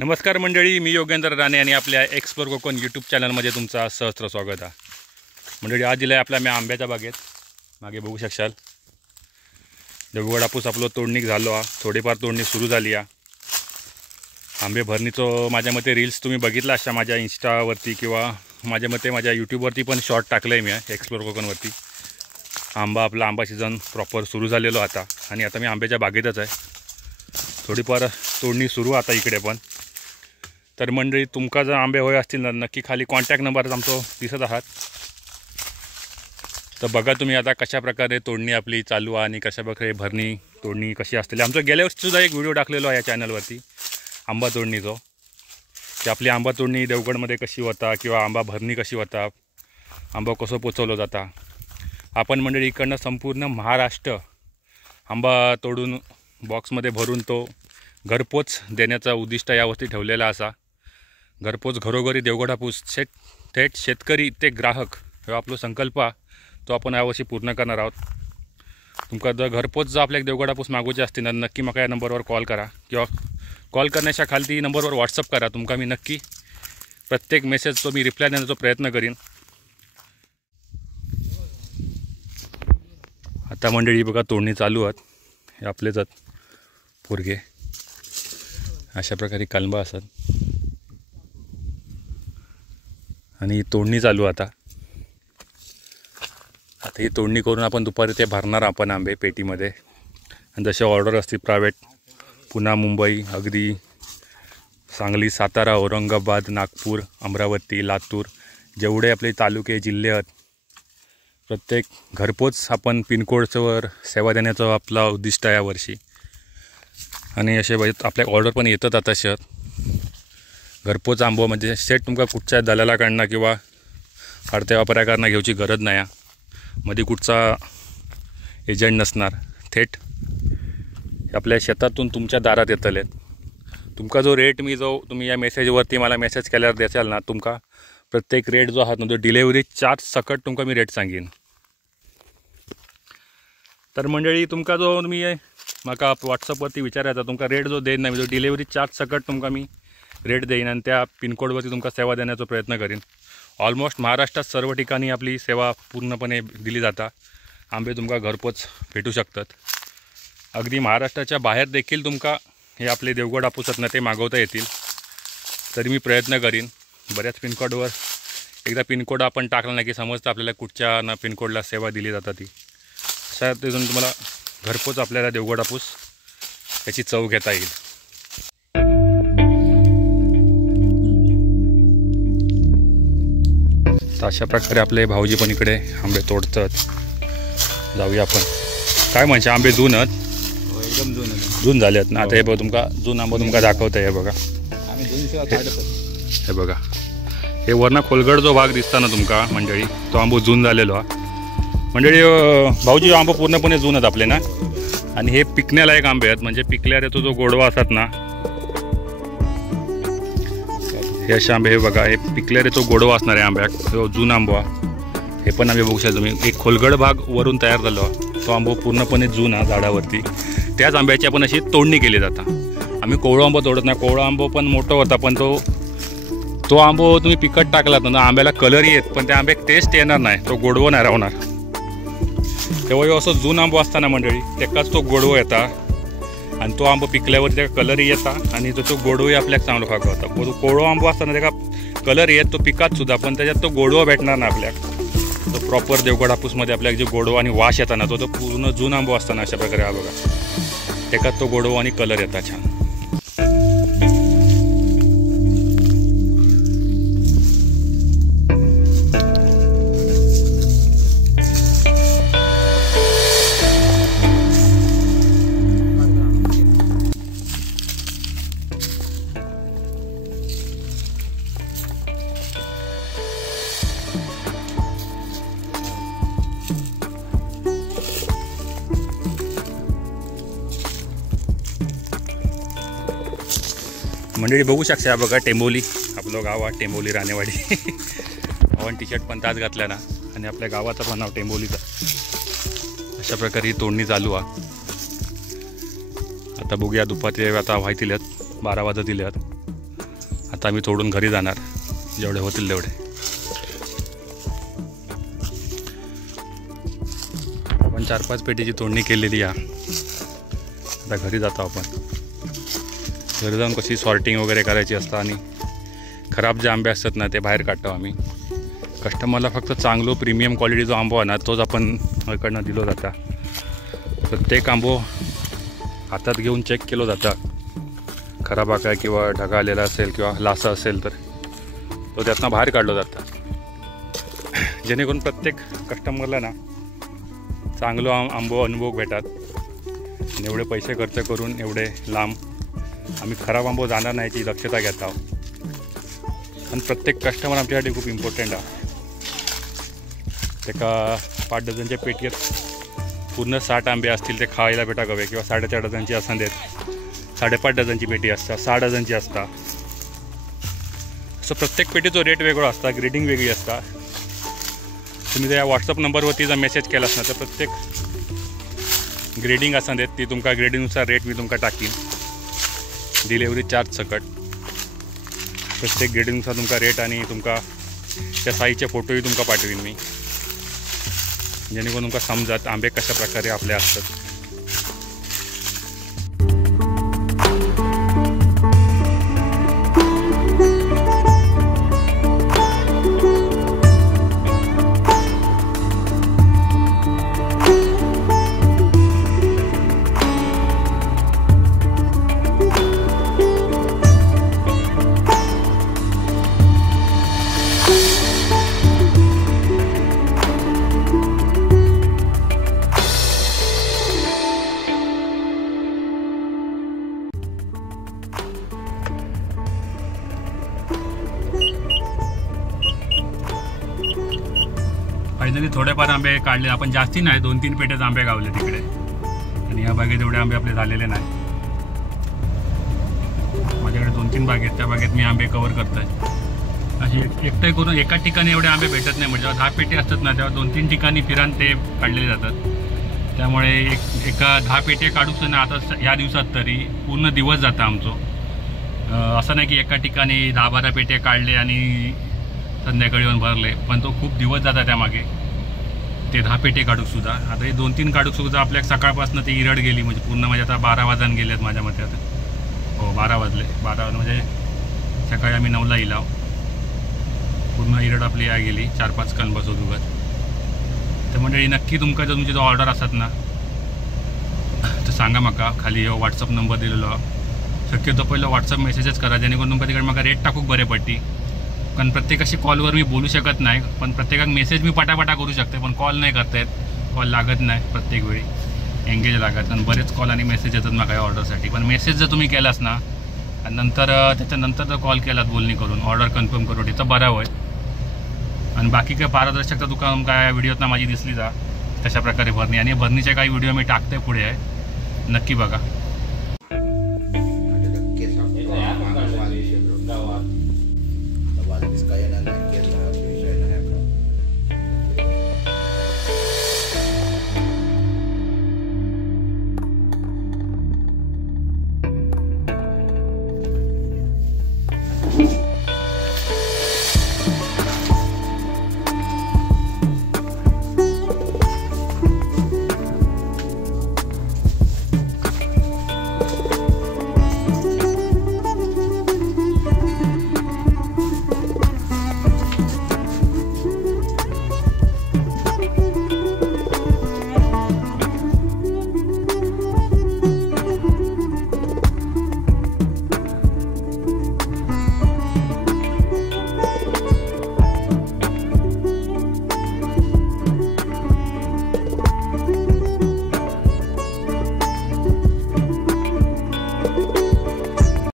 नमस्कार मंडळी, मी योगेंद्र राणे आणि आपल्या एक्सप्लोर कोकण यूट्यूब चॅनलमध्ये तुमचा सहस्त्र स्वागत आहे। मंडळी आज दिला आहे आपल्या मी आंब्याच्या बागेत, मागे बघू शकाल देवगड हापूस आपलं तोडणी झालो आहे, थोडीफार तोडणी सुरू झाली आहे। आंबे भरणीचं माझ्या मते रील्स तुम्ही बघितला अशा माझ्या इंस्टावरती किंवा माझ्या मते माझ्या यूट्यूबवरती पण शॉर्ट टाकलं आहे मी एक्सप्लोर कोकणवरती। आंबा सीझन प्रॉपर सुरू झालेलो आता आणि आता मी आंब्याच्या बागेतच आहे। थोडीफार तोडणी सुरू आता इकडे पण। तर मंडळी तुमका जर आंबे होय असतील ना नक्की खाली कॉन्टॅक्ट नंबर आमचा दिसत आहात, तर बघा तुम्ही आता कशा प्रकारे तोडणी आपली चालू आहे आणि कशा प्रकारे भरणी तोडणी कशी असते। आमचं गेल्या वर्षीसुद्धा एक व्हिडिओ टाकलेलो आहे या चॅनलवरती आंबा तोडणीचो, की आपली आंबा तोडणी देवगडमध्ये कशी होता किंवा आंबा भरणी कशी होता, आंबा कसं पोचवलं जाता। आपण मंडळी इकडनं संपूर्ण महाराष्ट्र आंबा तोडून बॉक्समध्ये भरून तो घरपोच देण्याचा उद्दिष्ट यावरती ठेवलेला असा। घरपोच घरोघरी देवगड हापूस थेट शेतकरी ते ग्राहक हा आपला संकल्प तो आपण यावर्षी पूर्ण करणार आहोत। तुमका जर घरपोच जर आपल्याला देवगड हापूस मागवायचे असतील तर नक्की मला या नंबरवर कॉल करा किंवा कॉल करण्याच्या खाली नंबरवर व्हॉट्सअप करा। तुमका मी नक्की प्रत्येक मेसेजचा मी रिप्लाय देण्याचा प्रयत्न करीन। आता मंडळी बघा तोडणी चालू आहेत, हे आपलेच पोरगे अशा प्रकारे कालंबा असतात आणि तोडणी चालू आता ही तोडणी करून आपण दुपारी ते भरणार आपण आंबे पेटीमध्ये। आणि जसे ऑर्डर असतील प्रायव्हेट पुणे मुंबई अगदी सांगली सातारा औरंगाबाद नागपूर अमरावती लातूर जेवढे आपले तालुके जिल्हे आहेत प्रत्येक घरपोच आपण पिनकोडवर सेवा देण्याचं आपला उद्दिष्ट आहे यावर्षी। आणि असे आपल्या ऑर्डर पण येतात आता घरपोच आंबो म्हणजे सेट तुमका कुठच्या दलालाकडनं किंवा आडत्या व्यापाऱ्याकडनं घेऊची गरज नाही, मध्ये कुठचा एजंट नसणार, थेट आपल्या शेतातून तुमच्या दारात येतले। तुमका जो रेट मी जो तुम्ही या मेसेजवरती मला मेसेज केल्यावर द्याल ना, तुमका प्रत्येक रेट जो आहात ना तो डिलेवरी चार्ज सकट तुमका मी रेट सांगेन। तर मंडळी तुमका जो तुम्ही म्हाका व्हॉट्सअपवरती विचारायचा तुमका रेट जो देईन ना मी तो डिलेवरी चार्ज सकट तुमका मी रेट देईन आणि त्या पिनकोडवरती तुमका सेवा देण्याचा प्रयत्न करीन। ऑलमोस्ट महाराष्ट्रात सर्व ठिकाणी आपली सेवा पूर्णपणे दिली जाता, आंबे तुमका घरपोच भेटू शकतात। अगदी महाराष्ट्राच्या बाहेर देखील तुमका हे आपले देवगड हापूस आहेत ना ते मागवता येतील, तरी मी प्रयत्न करीन। बऱ्याच पिनकोडवर एकदा पिनकोड आपण टाकला ना की समजतं आपल्याला कुठच्या ना पिनकोडला सेवा दिली जातात ती। अशा तिथून तुम्हाला घरपोच आपल्याला देवगड हापूस याची चव घेता येईल। तर अशा प्रकारे आपले भाऊजी पण इकडे आंबे तोडतात। जाऊया आपण, काय म्हणजे आंबे जून आहेत, एकदम जून झाले आहेत ना। आता हे बघा तुमका जून आंबा तुमका दाखवत आहे, हे बघा हे बघा हे वरना खोलगड जो भाग दिसता ना तुमका मंडळी तो आंबो जून झालेलो हा। मंडळी भाऊजी आंबो पूर्णपणे जून आहेत आपले ना, आणि हे पिकण्यालायक आंबे आहेत, म्हणजे पिकल्यावर तो जो गोडवा असतात ना हे असे आंबे, हे बघा हे पिकल्यावर तो गोडवा असणार आहे आंब्याक, तो जून आंबो हे पण आंबे बघू शकता तुम्ही। एक खोलगड भाग वरून तयार झालो तो आंबो पूर्णपणे जून हा झाडावरती, त्याच आंब्याची आपण अशी तोडणी केली जाता। आम्ही कोवळा आंबो तोडत नाही, कोवळा आंबो पण मोठा होता पण तो आंबो तुम्ही पिकट टाकलात ना आंब्याला कलर येत पण त्या आंब्याक टेस्ट येणार नाही, तो गोडवा नाही राहणार। तेव्हा असं जून आंबो असताना मंडळी त्याकाच तो गोडवा येता आणि तो आंबो पिकल्यावर त्याका कलरही येता आणि तो गोडवही आपल्याक चांगला खावं होता। तो कोवळो आंबो असताना त्याका कलर येत तो पिकात सुद्धा पण त्याच्यात तो गोडवा भेटणार ना आपल्याक। तो प्रॉपर देवगड हापूसमध्ये आपल्याला जे गोडवा आणि वास येता ना तो पूर्ण जून आंबो असताना अशा प्रकारे हा बघा त्याकात तो गोडवा आणि कलर येता छान। मंडळी बघू शकता बघा टेंबोली आपलं गाव आहे, टेंबोली राणेवाडी आपण टी शर्ट पण ताच घातला ना आणि आपल्या गावाचं पण नाव टेंबोलीचं। अशा प्रकारे तोडणी चालू आहे। आता बघूया दुपारचे आता व्हायतील 12 वाजतील। आता आम्ही तोडून घरी जाणार, जेवढे होतील तेवढे. आपण 4-5 पेटीची तोडणी केलेली आहे. आता घरी जातो आपण. घरी जाऊन कशी सॉर्टिंग वगैरे करायची असतं आणि खराब जे आंबे असतात ना ते बाहेर काढतो आम्ही. कस्टमरला फक्त चांगलो प्रीमियम क्वालिटी जो आंबो आहे ना तोच आपण इकडनं दिलो जाता. प्रत्येक आंबो हातात घेऊन चेक केलो जाता. खराब आकार किंवा ढगा आलेला असेल किंवा लासा असेल तर तो त्यातनं बाहेर काढला जाता, जेणेकरून प्रत्येक कस्टमरला ना चांगलो आंबो अनुभव भेटतात. एवढे पैसे खर्च करून एवढे लांब आम्ही खराब आंबो जाणार नाही याची दक्षता घेत आहोत. आणि प्रत्येक कस्टमर आमच्यासाठी खूप इम्पॉर्टंट आहे. एका 5 डझनच्या पेटीत पूर्ण 60 आंबे असतील ते खायला भेटा हवे, किंवा 4.5 डझनची असं देत 5.5 डझनची पेटी असतात, 6 डझनची असतात. असं प्रत्येक पेटीचा रेट वेगळा असता, ग्रेडिंग वेगळी असता. तुम्ही त्या व्हॉट्सअप नंबरवरती जर मेसेज केलास ना तर प्रत्येक ग्रेडिंग असं देत ती तुमका ग्रेडिंगनुसार रेट मी तुमका टाकीन. डिलिव्हरी चार्ज सकट प्रत्येक ग्रेडिंगनुसार तुमका रेट आणि तुमका त्या साईजचे फोटोही तुमका पाठवीन मी, जेणेकरून तुमका समजत आंबे कशा प्रकारे आपले असतात. फायनली थोडेफार आंबे काढले आपण, जास्ती नाही, 2-3 पेट्यात आंबे गावले तिकडे. आणि या बागेत एवढे आंबे आपले झालेले नाही. माझ्याकडे 2-3 बाग आहेत, त्या बागेत मी आंबे कवर करतोय. अशी एकटं करून एका ठिकाणी एवढे आंबे भेटत नाही. म्हणजे 10 पेटी असतात ना तेव्हा 2-3 ठिकाणी फिरान ते काढलेले जातात. त्यामुळे एका 10 पेटी काढूच ना आता ह्या दिवसात तरी पूर्ण दिवस जाता आमचो. असं नाही की एका ठिकाणी 10-12 पेट्या काढले आणि संध्याकाळी येऊन भरले, पण तो खूप दिवस जाता त्यामागे ते 10 पेटे काढूकसुद्धा. आता हे 2-3 काढूकसुद्धा आपल्या सकाळपासून ती इरड गेली, म्हणजे पूर्ण म्हणजे आता 12 वाजून गेले आहेत माझ्या मते. आता हो 12 वाजले. 12 म्हणजे सकाळी आम्ही 9ला इलाव, पूर्ण इरड आपली या गेली 4-5 कण बसवत उगत. तर मंडळी नक्की तुमका जर तुमची जो ऑर्डर असतात ना तर सांगा म्हाका, खाली हो व्हॉट्सअप नंबर दिलेलो. शक्यतो पहिलं व्हॉट्सअप मेसेजच करा, जेणेकरून तुमका तिकडे म्हाका रेट टाकूक बरे पडटी. कारण प्रत्येकाशी कॉलवर मी बोलू शकत नाही, पण प्रत्येकाक मेसेज मी पटापटा करू शकते, पण कॉल नाही करता येत. कॉल लागत नाही प्रत्येक वेळी, एंगेज लागत. आणि बरेच कॉल आणि मेसेज येतात मला काही ऑर्डरसाठी. पण मेसेज जर तुम्ही केलास ना आणि नंतर त्याच्यानंतर जर कॉल केलात बोलणी करून ऑर्डर कन्फर्म करून तर बरं होय. आणि बाकी काय पारदर्शकता तुका काय व्हिडिओत ना माझी दिसली जा तशा प्रकारे भरणी. आणि भरणीचे काही व्हिडिओ मी टाकते पुढे आहे, नक्की बघा.